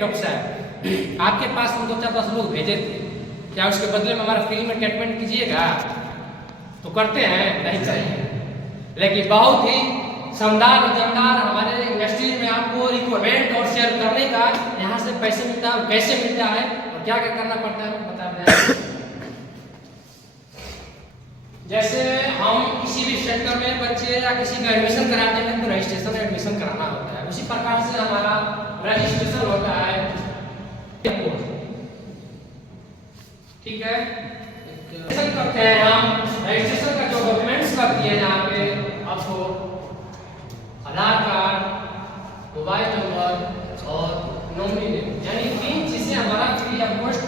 Doctor साहब आपके पास हम 2-4-10 लोग भेजे थे, क्या उसके बदले में हमारा फ्री में ट्रीटमेंट कीजिएगा? तो करते हैं, नहीं चाहिए, लेकिन बहुत ही शानदार जानदार हमारे इंडस्ट्री में आपको रिक्वायरमेंट और शेयर करने का यहाँ से पैसे मिलता है, कैसे मिलता है और क्या क्या करना पड़ता है बता दें। जैसे हम किसी भी सेंटर में बच्चे या किसी का एडमिशन कराते हैं तो रजिस्ट्रेशन एडमिशन कराना होता है, उसी प्रकार से हमारा रजिस्ट्रेशन होता है। ठीक है, रजिस्ट्रेशन करते हैं हम। रजिस्ट्रेशन का जो डॉक्यूमेंट्स लगती है यहाँ पे आपको आधार कार्ड, मोबाइल नंबर और नॉमिनी नेम, यानी 3 चीजें हमारा फ्री ऑफ कॉस्ट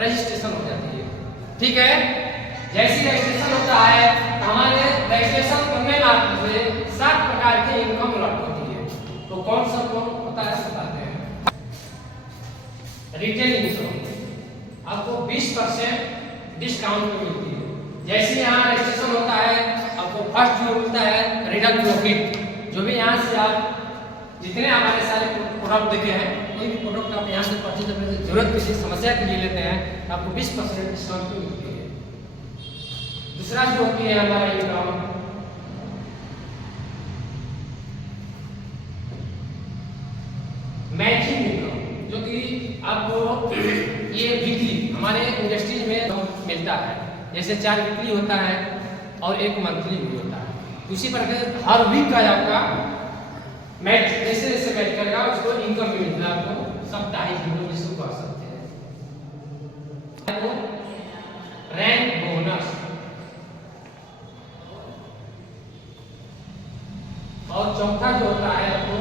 रजिस्ट्रेशन हो जाती है। ठीक है, जैसी रजिस्ट्रेशन होता है हमारे रजिस्ट्रेशन करने से 7 प्रकार के इनकम अलॉट होती है। तो कौन सा कौन होता है बताते हैं। रिटेल इनकम आपको 20% डिस्काउंट में मिलती है। जैसे यहाँ रजिस्ट्रेशन होता है आपको फर्स्ट जो मिलता है रिटर्न प्रॉफिट, जो भी यहाँ से आप जितने हमारे सारे प्रोडक्ट देखे हैं कोई भी प्रोडक्ट आप यहाँ से परचेज करने से जरूरत किसी समस्या के लिए लेते हैं तो आपको 20% डिस्काउंट भी मिलती है। दूसरा जो होती है हमारा इनकम मैचिंग इनकम, जो कि आपको ये वीकली हमारे इंडस्ट्री में मिलता है। जैसे 4 वीकली होता है और 1 मंथली भी होता है। उसी प्रकार हर वीक का आपका मैच जैसे जैसे मैच करेगा उसको इनकम भी मिलता है। आपको साप्ताहिक इनकम जिसको कह सकते हैं। रैंक बोनस और चौथा जो होता है आपको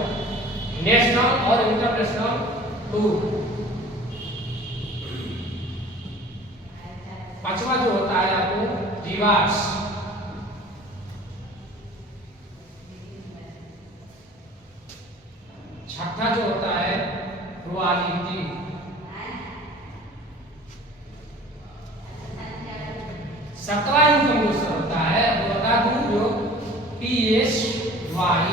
नेशनल और इंटरनेशनल टूर। 5वां जो होता है आपको रिवार्ड्स। 6वां जो होता है रॉयल्टी। 7वां इनकम जो होता है वो बता दूं जो PSY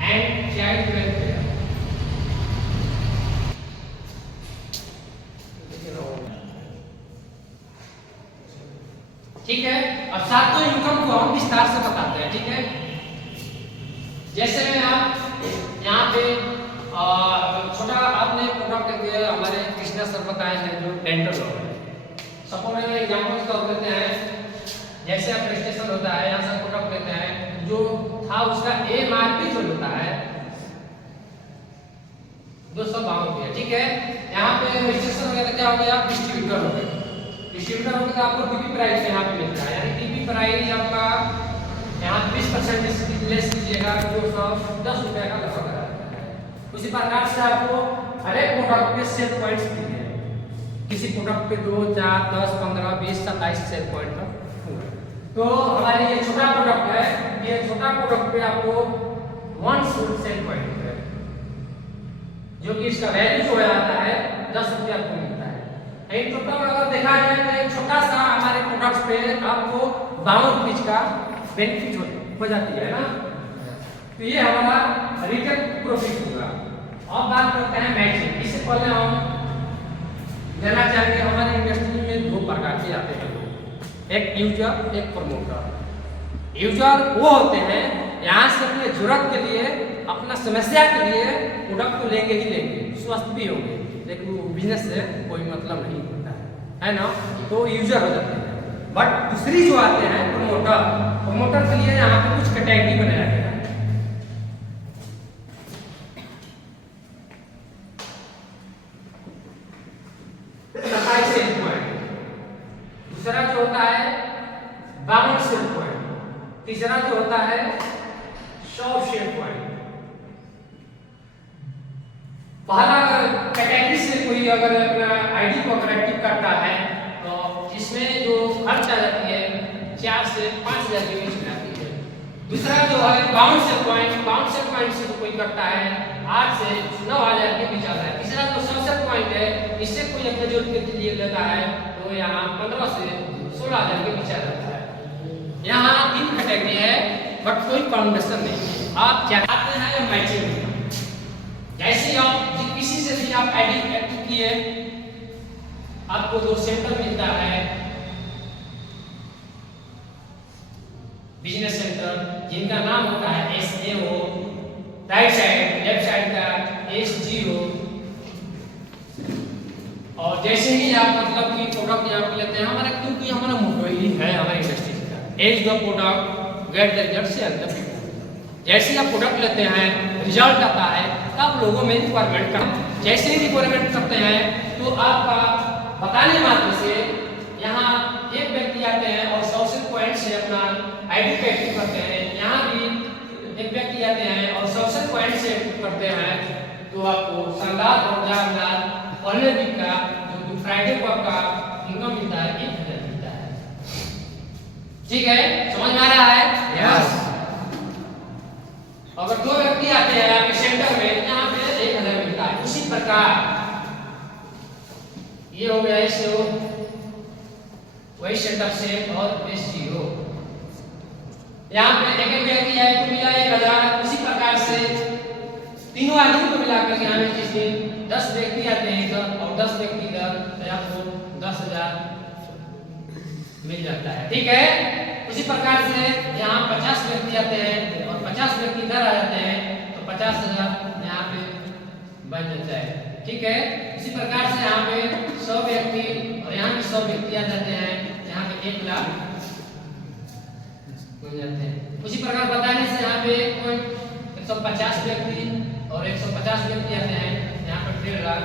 एंड चाइल्ड वेलफेयर। ठीक है, अब 7 इनकम को हम विस्तार से बताते हैं। ठीक है, जैसे में आप यहाँ पे छोटा आपने प्रोडक्ट करके हमारे कृष्णा सर बताए हैं जो डेंटल है। सपोज एग्जांपल के तौर पर लेते हैं, जैसे आप रजिस्ट्रेशन होता है यहाँ से प्रोडक्ट लेते हैं जो था उसका MRP जो होता है 252 रुपया। ठीक है, यहाँ पे रजिस्ट्रेशन हो गया तो क्या हो गया, डिस्ट्रीब्यूटर हो गया। डिस्ट्रीब्यूटर हो गया तो आपको DP प्राइस यहाँ पे मिलता है, यानी DP प्राइस आपका यहाँ 20% लेस कीजिएगा 210 रुपये का लगभग आता है। उसी प्रकार से आपको हर एक प्रोडक्ट पे सेल पॉइंट्स दिए हैं। किसी प्रोडक्ट पे 2, 4, 10, 15, 20, 27 सेल पॉइंट का। तो हमारे ये छोटा प्रोडक्ट है, ये छोटा प्रोडक्ट पे आपको 1 सेल पॉइंट है, जो कि इसका वैल्यू जो आता है 10 रुपया आपको मिलता है। इन टोटल अगर देखा जाए तो एक छोटा सा हमारे प्रोडक्ट्स पे आपको 52 रुपये का बेनिफिट हो जाती है ना। तो ये हमारा रिटेल प्रॉफिट होगा। अब बात करते हैं मैचिंग। इससे पहले हम जानना चाहेंगे हमारे इंडस्ट्री में 2 प्रकार के आते हैं लोग, एक यूजर एक प्रमोटर। यूजर वो होते हैं यहाँ से अपने जरूरत के लिए अपना समस्या के लिए प्रोडक्ट को लेंगे ही लेंगे, स्वस्थ भी होंगे, लेकिन वो बिजनेस से कोई मतलब नहीं होता है ना, तो यूजर हो जाते हैं। बट दूसरी जो आते हैं प्रमोटर, प्रमोटर के लिए यहाँ पे कुछ कैटेगरी बनाया गया है। दूसरा जो होता है 52 सेल पॉइंट, तीसरा जो होता है 100 सेल पॉइंट। पहला कैटेगरी से कोई अगर अपना आईडी को एक्टिव करता है तो इसमें जो खर्च आ जाती है 4 से 5 हज़ार के बीच में आती है। दूसरा जो है 52 सेल पॉइंट से कोई करता है 8 से 9 हज़ार के बीच आता है। तीसरा जो 100 सेल पॉइंट है इससे कोई अपने जरूरत के लिए लेता है तो यहाँ 15 से 16 हज़ार के बीच आ जाता है। यहाँ 3 कैटेगरी है बट कोई फाउंडेशन नहीं है। आप चाहते हैं मैचिंग, जैसे चीज आप एडिट एक्टिव किए, आपको 2 सेंटर मिलता है, बिजनेस सेंटर, जिनका नाम होता है SAO, right side, left side का SGO। और जैसे ही आप मतलब कि प्रोडक्ट यहाँ पे लेते हैं हमारा, क्योंकि हमारा मोटो ही है हमारे इंडस्ट्री का, as the product get the result से अंदर। जैसे आप प्रोडक्ट लेते हैं, रिजल्ट आता है, तो आप लोगों में रिक्वायरमेंट का, जैसे ही रिक्वायरमेंट करते हैं तो आपका बताने मात्र से यहाँ एक व्यक्ति आते हैं और सोशल पॉइंट से अपना आईडी को एक्टिव करते हैं, यहाँ भी एक व्यक्ति आते हैं और सोशल पॉइंट से एक्टिव करते हैं, तो आपको शानदार और जानदार पहले वीक का जो फ्राइडे को आपका इनकम मिलता है 1000 मिलता है। ठीक है, समझ में आ रहा है? यस। अगर 2 व्यक्ति आते हैं आपके सेंटर में, यहाँ पे 1000 मिलता है। उसी प्रकार ये हो गया SAO, वही सेंटर से, और SGO। यहाँ पे एक व्यक्ति आए तो मिला 1000। उसी प्रकार से तीनों आदमी को मिलाकर यहाँ में जिसमें 10 व्यक्ति आते हैं इधर और 10 व्यक्ति इधर, तो आपको 10,000 मिल जाता है। ठीक है, उसी प्रकार से यहाँ 50 व्यक्ति आते हैं और 50 व्यक्ति इधर आ जाते हैं, तो 50,000 यहाँ पे बन जाता है। ठीक है, इसी प्रकार से यहाँ पे 100 व्यक्ति और यहाँ पे 100 व्यक्ति आ जाते हैं, यहाँ पे 1 लाख बन जाते हैं। उसी प्रकार बताने से यहाँ पे 150 व्यक्ति और 150 व्यक्ति आते हैं, यहाँ पर 1.5 लाख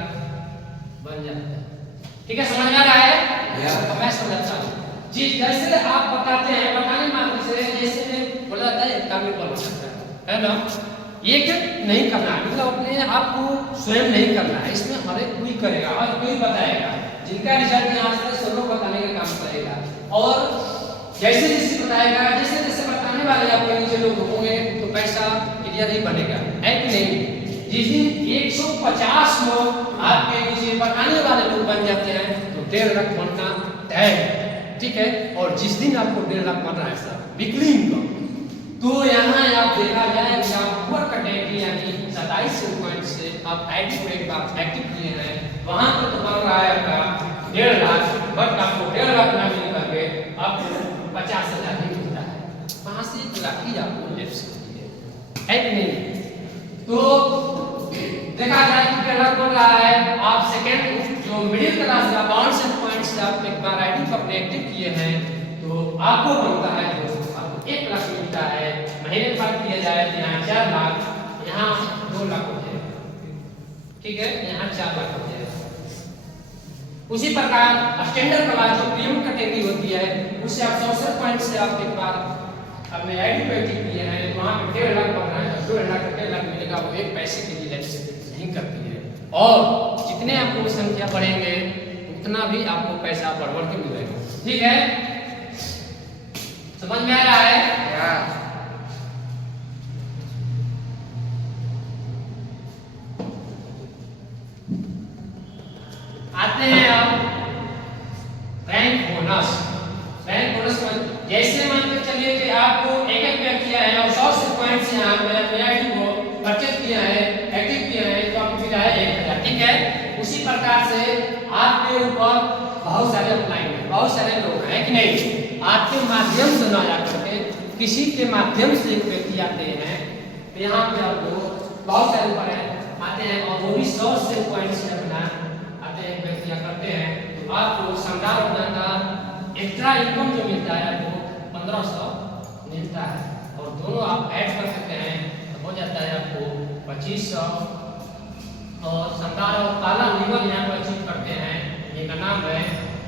बन जाता है। ठीक है, समझ में आ रहा है? Yeah. मैं समझता हूँ जी। जैसे आप बताते हैं, बताने मात्र से जैसे बोला जाता है काम में बन सकता है ना, ये क्या नहीं करना है, मतलब अपने आपको स्वयं नहीं करना है, इसमें हर एक कोई करेगा और कोई बताएगा, जिनका रिजल्ट यहाँ से सब लोग बताने का काम करेगा। और जैसे जैसे बताएगा, जैसे जैसे बताने वाले आपके नीचे लोग होंगे तो पैसा क्लियर ही बनेगा, है कि नहीं? जिस दिन 150 लोग आपके नीचे बताने वाले लोग बन जाते हैं तो 1.5 लाख बनना तय है। ठीक है, और जिस दिन आपको 1.5 लाख बन रहा है सर वीकली इनकम, तो यहाँ आप देखा जाए कि आप पूरा कैटेगरी यानी 27 पॉइंट से आप आईडी को एक बार एक्टिव किए हैं, वहां पर तो बन रहा है आपका 1.5 लाख, बट आपको 1.5 लाख ना मिल करके आपको 50,000 ही मिलता है। 5 से 1 लाख ही आपको लेफ्ट सकती है कि नहीं? तो देखा जाए कि 1.5 लाख बन रहा है, आप सेकेंड जो मिडिल क्लास का 52 पॉइंट से आप एक बार आईडी को अपने एक्टिव किए हैं, तो आपको बनता है जो आपको 1 लाख मिलता है। महीने बाद किया जाए तो यहाँ 4 लाख, यहाँ 2 लाख हो जाएगा। ठीक है, यहाँ 4 लाख हो जाएगा। उसी प्रकार स्टैंडर्ड क्लास जो प्रीमियम कैटेगरी होती है, उससे आप 100 पॉइंट से आप एक बार अपने आईडी को एक्टिव किए हैं, वहाँ पे 1.5 लाख बन रहा है, 1.5 लाख 1.5 लाख मिलेगा, वो एक पैसे के लिए नहीं करती है। और जितने आपको संख्या बढ़ेंगे उतना भी आपको पैसा बढ़ के मिलेगा। ठीक है, समझ में आ रहा है? आते हैं अब रैंक बोनस। रैंक बोनस में जैसे मान के चलिए कि आपको एक व्यक्ति किया है और 100 पॉइंट से यहाँ पे अपने आईडी को परचेज किया है, एक्टिव किया है, तो आपको मिला है 1000। ठीक है, उसी प्रकार से आपके ऊपर बहुत सारे अपलाइन है, बहुत सारे लोग हैं कि नहीं, आपके माध्यम से ना जाकर के किसी के माध्यम से एक व्यक्ति आते हैं, तो यहाँ पे आपको बहुत सारे ऊपर आते हैं और वो भी 100 पॉइंट से अपना आते हैं व्यक्तियाँ करते हैं, तो आपको शानदार अपना का एक्स्ट्रा इनकम जो मिलता है आपको 1500 मिलता है, और दोनों आप ऐड कर सकते हैं तो हो जाता है आपको 2500। और शानदार और काला लेवल यहाँ पर अचीव करते हैं, जिनका नाम है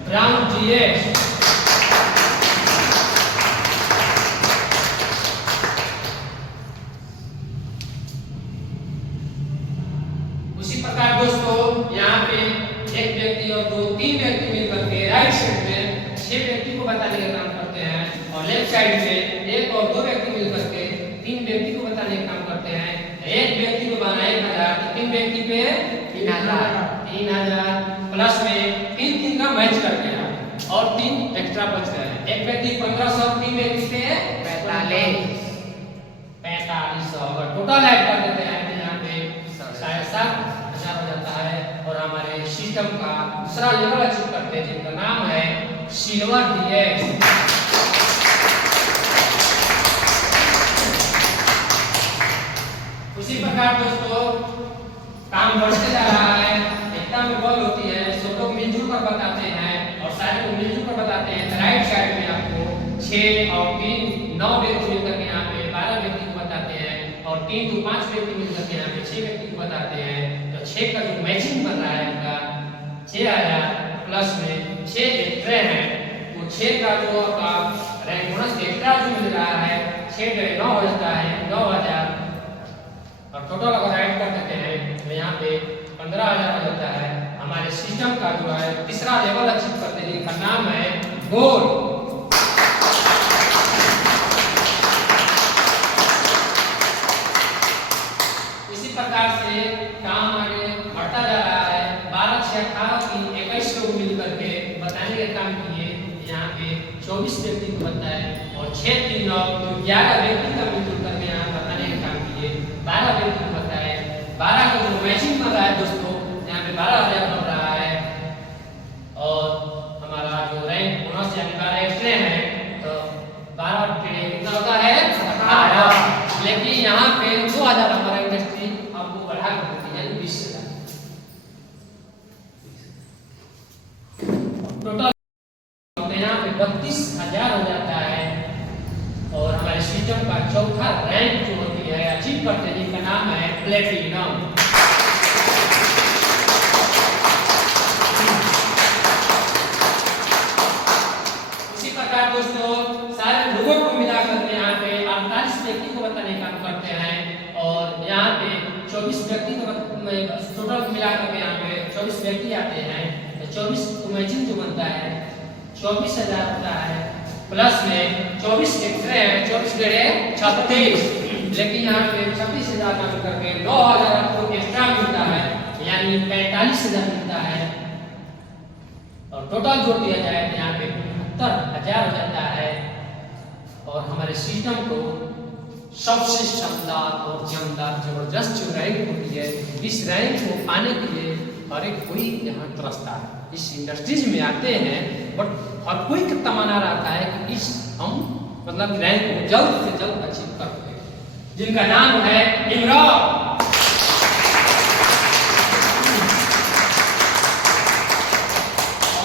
ब्राउन GS। उसी प्रकार दोस्तों यहाँ पे एक व्यक्ति और 2-3 व्यक्ति मिलकर के राइट साइड में 6 व्यक्ति को बताने का काम करते हैं, और लेफ्ट साइड में 1 और 2 व्यक्ति मिलकर के 3 व्यक्ति को बताने का काम करते हैं। एक व्यक्ति को बनाए 1000, तो 3 व्यक्ति पे 3000 प्लस में 3 का मैच करके और 3 एक्स्ट्रा बच गए हैं। एक व्यक्ति 1500, 3 व्यक्ति पे 4500, अगर टोटल ऐड कर देते हैं तो यहाँ पे 7,500 हो जाता है। सिस्टम का दूसरा लेवल अचीव करते हैं जिनका नाम है सिल्वर डीएक्स। उसी प्रकार दोस्तों काम बढ़ते जा रहा है, एकता में बल होती है, सब लोग मिलजुल कर बताते हैं और सारे लोग मिलजुल कर बताते हैं। राइट साइड में आपको 6 और 3 9 व्यक्ति मिलकर के यहाँ पे 12 व्यक्ति को बताते हैं और 3 तो 5 व्यक्ति मिलकर के यहाँ पे 6 व्यक्ति को बताते हैं। तो 6 का जो मैचिंग बन रहा है आपका 6 आया प्लस में 6 एक्स्ट्रा है, वो 6 का जो आपका रैंक बोनस एक्स्ट्रा जो मिल रहा है 6 के 9 हो जाता है 9000 और टोटल अगर ऐड कर देते हैं तो यहाँ पे 15000 हो जाता है। हमारे सिस्टम का जो है तीसरा लेवल अचीव करते हैं जिनका नाम है गोल। इसी प्रकार से काम आगे बढ़ता जा रहा है। 12 6 18 3 21 लोग मिलकर के बताने का काम किए, यहाँ पे 24 व्यक्ति को बताए और 6 3 9 11 व्यक्ति का मिलजुल करके यहाँ बताने का काम किए, 12 व्यक्ति को बताए। 12 का जो मैचिंग बन रहा है दोस्तों यहाँ पे 12000 बन रहा है और हमारा जो रैंक बोनस यानी 12 एक्स्ट्रा है तो 12 कितना होता है 18। लेकिन यहाँ पे 2000 हमारा इंडस्ट्री आपको बढ़ा कर देती है 20000 टोटल यहाँ पे 32000 हो जाता है। और हमारे सिस्टम का चौथा रैंक जो होती है अचीव करते हैं जिनका नाम है प्लेटिनम। इसी प्रकार दोस्तों सारे लोगों को मिला करके यहाँ पे 48 व्यक्ति को बताने का काम करते हैं और यहाँ पे 24 व्यक्ति को टोटल मिला करके यहाँ पे 24 व्यक्ति आते हैं। तो 24 को मैचिंग जो बनता है 24000 होता है प्लस में 24 एक्स्ट्रा है 24 डेढ़े 36, लेकिन यहाँ पे 36000 का करके 9000 आपको एक्स्ट्रा मिलता है यानी 45000 मिलता है और टोटल जोड़ दिया जाए तो यहाँ पे 75000 हो जाता है। और हमारे सिस्टम को सबसे शानदार और जानदार जबरदस्त जो रैंक होती है इस रैंक को पाने के लिए हर एक कोई यहाँ तरसता है, इस इंडस्ट्रीज में आते हैं बट हर कोई का तमन्ना रहता है कि इस हम मतलब रैंक को जल्द से जल्द अचीव करते हैं जिनका नाम है इमरान।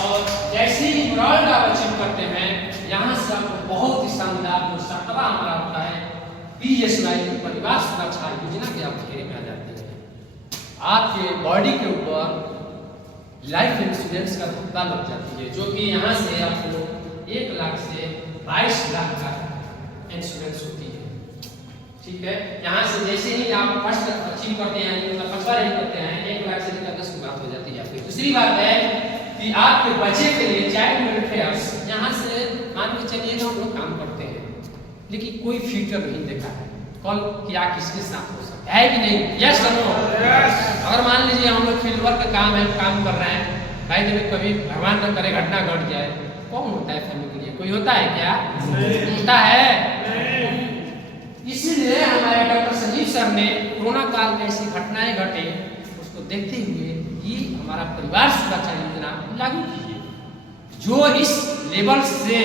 और जैसे ही इमरान का अचीव करते हैं यहाँ से आपको बहुत ही शानदार जो सतवा हमारा होता है PSY परिवार सुरक्षा योजना के आप घेरे में आ जाते हैं। आपके बॉडी के ऊपर लाइफ इंश्योरेंस का भुगतान लग जाती है जो कि यहाँ से आपको 1 लाख से 22 लाख का इंश्योरेंस होती है। ठीक है, यहाँ से जैसे ही आप फर्स्ट अचीव करते हैं मतलब फर्स्ट बार करते हैं 1 लाख से लेकर 10 लाख हो जाती है आपकी। दूसरी बात है कि आपके बच्चे के लिए चाइल्ड वेलफेयर यहाँ से मान के चलिए हम लोग काम करते हैं लेकिन कोई फ्यूचर नहीं देखा है कल क्या किसके साथ हो सकता है कि नहीं। यस नो अगर मान लीजिए हम लोग फील्ड वर्क का काम है काम कर रहे हैं भाई जब कभी भगवान न करे घटना घट जाए कौन होता है फैमिली के लिए, कोई होता है क्या होता है। इसीलिए हमारे डॉक्टर संजीव सर ने कोरोना काल में ऐसी घटनाएं घटे उसको देखते हुए ये हमारा परिवार सुरक्षा योजना लागू की है जो इस लेवल से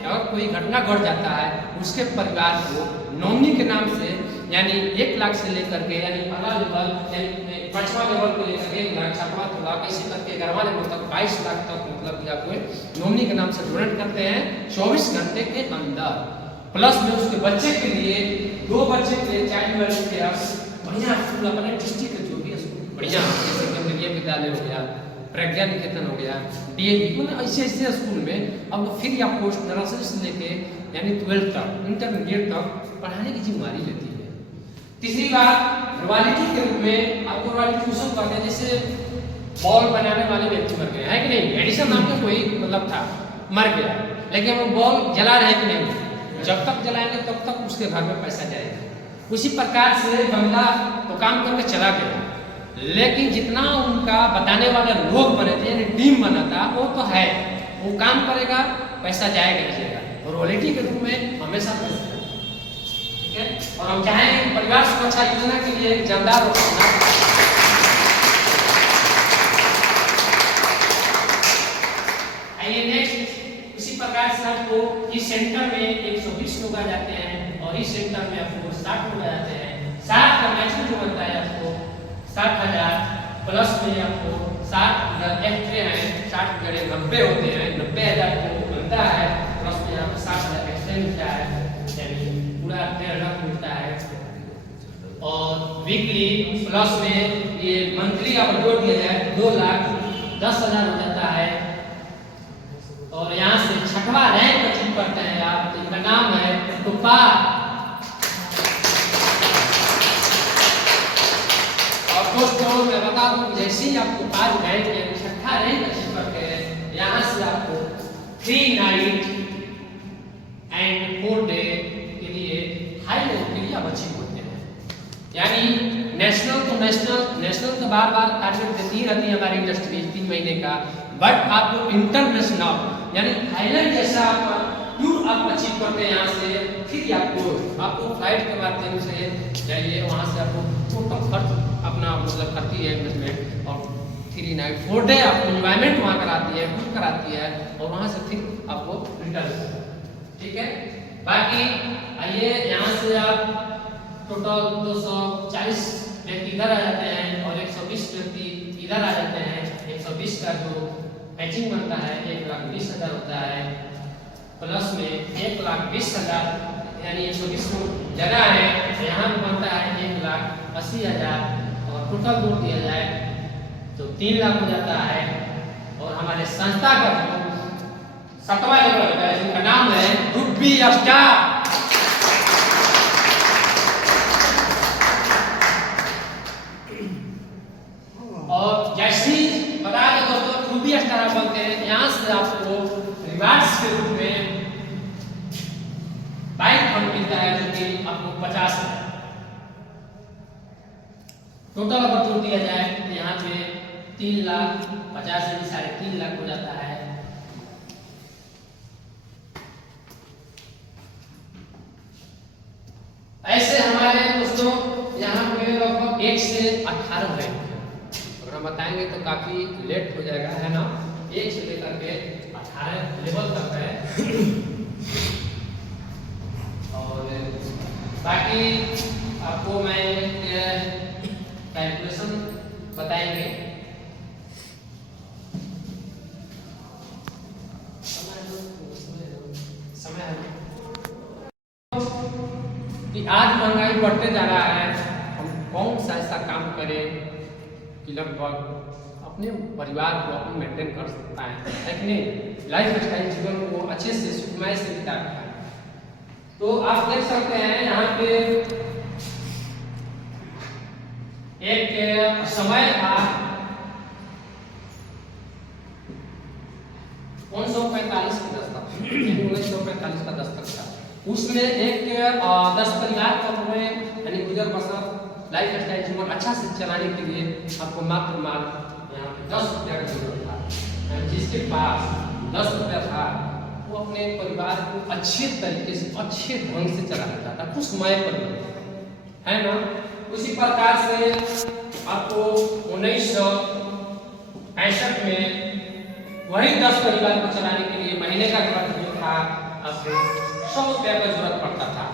अगर कोई घटना घट जाता है उसके परिवार को नॉमिनी के नाम से यानी 1 लाख से लेकर के यानी पहला लेवल यानी 5वां लेवल को लेकर के 1 लाख 7वां लाख ऐसे करके 11वां लेवल तक 22 लाख तक मतलब कि आपको नॉमिनी के नाम से डोनेट करते हैं 24 घंटे के अंदर। प्लस में उसके बच्चे के लिए 2 बच्चे के लिए चाइल्ड वेलफेयर बढ़िया स्कूल अपने डिस्ट्रिक्ट के जो भी स्कूल बढ़िया जैसे केंद्रीय विद्यालय हो गया प्रज्ञा निकेतन हो गया DAV ऐसे ऐसे स्कूल में अब फिर या पोस्ट नर्सरी से लेके यानी 12th तक इंटरमीडिएट तक पढ़ाने की जिम्मेदारी लेती है। तीसरी बात रॉयल्टी के रूप में आपको रॉयल्टी उसको करते हैं जैसे बॉल बनाने वाले व्यक्ति मर गए हैं कि नहीं, एडिसन नाम का कोई मतलब था मर गया लेकिन हम बॉल जला रहे हैं कि नहीं, जब तक जलाएंगे तब तक उसके घर में पैसा जाएगा। उसी प्रकार से बंदा तो काम करके चला गया लेकिन जितना उनका बताने वाले लोग बने थे यानी टीम बना था वो तो है वो काम करेगा पैसा जाएगा ही जाएगा और रॉयल्टी के रूप में हमेशा पैसा। ठीक है, और हम चाहेंगे परिवार सुरक्षा योजना के लिए एक जानदार आइए नेक्स्ट, उसी प्रकार से आपको इस सेंटर में 120 लोग आ जाते हैं और इस सेंटर में आपको 60 लोग आ जाते हैं। 60 का मैक्सिमम जो बनता है आपको 60,000 प्लस में आपको 60 एक्स्ट्रा है, 60 जगह 90 होते हैं, 90,000 को बनता है प्लस में आपको 60,000 एक्स्ट्रा मिलता है, यानी पूरा 13 लाख मिलता है। और वीकली प्लस में ये मंथली आपको जोड़ दिया जाए 2,10,000 हो जाता है। और यहाँ से छठवां रैंक अचीव करते हैं आप, इनका नाम है तुपार। और दोस्तों मैं बता दूं, जैसे ही आप तुपार रैंक यानी छठा रैंक अचीव करते हैं, यहाँ से आपको 3 नाइट एंड 4 डे के लिए हाई लेवल के लिए आप अचीव होते हैं। यानी नेशनल तो बार टारगेट देती ही रहती है हमारी इंडस्ट्री 3 महीने का, बट आपको इंटरनेशनल यानी थाईलैंड जैसा टूर आप अचीव करते हैं यहाँ से, फिर आपको फ्लाइट के माध्यम से जाइए, वहाँ से आपको टोटल खर्च अपना मतलब करती है इन्वेस्टमेंट, और 3 नाइट 4 डे आपको एंजॉयमेंट वहाँ कराती है, टूर कराती है, और वहाँ से फिर आपको रिटर्न। ठीक है, बाकी आइए यहाँ से आप टोटल 240 व्यक्ति इधर आ जाते हैं और 120 व्यक्ति इधर आ जाते हैं। 120 का जो मैचिंग बनता है 1,20,000 होता है, प्लस में 1,20,000 यानी 120 जगह है, यहाँ भी बनता है 1,80,000 और टोटल जोड़ दिया जाए तो 3 लाख हो जाता है। और हमारे संस्था का जो 7वां लेवल होता है जिनका नाम है रुबी स्टार। और जैसे बता दें दोस्तों, रूबी स्टार आप बनते हैं, यहाँ से आपको रिवार्ड्स के रूप में बाइक फंड मिलता है जो कि आपको 50,000 टोटल अगर जोड़ दिया जाए तो यहाँ पे 3,50,000 यानी 3.5 लाख हो जाता है। ऐसे हमारे दोस्तों यहाँ पे लगभग 1 से 18 रैंक है, अगर हम बताएंगे तो काफी लेट हो जाएगा, है ना। 1 से लेकर के 18 लेवल तक है। और बाकी आपको मैं कैलकुलेशन बताएंगे। समय कि आज महंगाई बढ़ते जा रहा है, हम कौन सा ऐसा काम करें कि लगभग अपने परिवार को अपन मेंटेन कर सकता है कि नहीं, लाइफ स्टाइल जीवन को अच्छे से सुखमय से बिता पाए। तो आप देख सकते हैं यहाँ पे एक समय था 1945 का दस्तक, 1945 का दस्तक था। उसमें एक 10 परिवार का पूरे यानी गुजर बसर लाइफ स्टाइल जीवन अच्छा से चलाने के लिए आपको मात्र यहाँ पे 10 रुपया की जरूरत था। जिसके पास 10 रुपया था वो अपने परिवार को अच्छे तरीके से अच्छे ढंग से चला लेता था, कुछ समय पर, है ना। उसी प्रकार से आपको 1965 में वही 10 परिवार को चलाने के लिए महीने का खर्च जो था आपको 100 रुपया का जरूरत पड़ता था।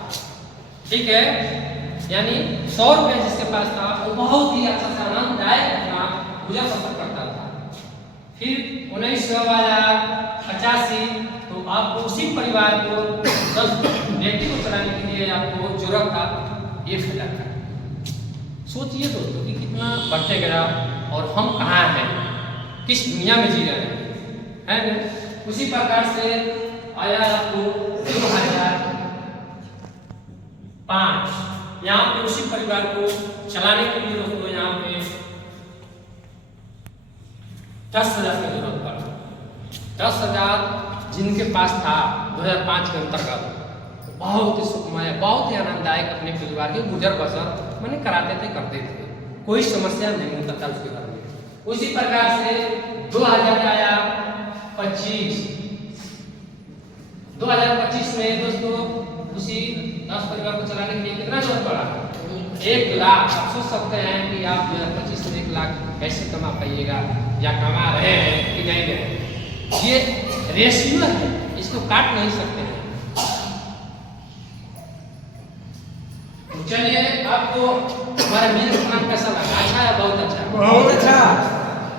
ठीक है, यानी 100 रुपया जिसके पास था वो बहुत ही अच्छा से आनंददायक अपना गुजर बसर करता था। फिर 1985 तो आपको उसी परिवार को 10 व्यक्ति को चलाने के लिए आपको जरूरत था 1,000 का। सोचिए दोस्तों कि कितना बढ़ते गया और हम कहाँ हैं, किस दुनिया में जी रहे हैं, है ना। उसी प्रकार से आया आपको 2005, यहाँ पे उसी परिवार को चलाने के लिए दोस्तों यहाँ पे 10,000 की जरूरत पड़ा। 10,000 जिनके पास था 2005 के अंतर्गत बहुत ही सुखमय, बहुत ही आनंददायक अपने परिवार के गुजर बसर मैंने कराते थे, करते थे, कोई समस्या नहीं होता था उसके घर में। उसी प्रकार से 2025 में दोस्तों उसी 10 परिवार को चलाने के लिए कितना जरूरत पड़ा? 1 लाख। आप सोच सकते हैं कि आप 2025 में 1 लाख कैसे कमा पाइएगा या कमा रहे हैं कि नहीं रहे। ये रेशियो है, इसको काट नहीं सकते हैं। तो चलिए आपको हमारा मेन प्लान कैसा लगा? अच्छा या बहुत अच्छा? बहुत अच्छा।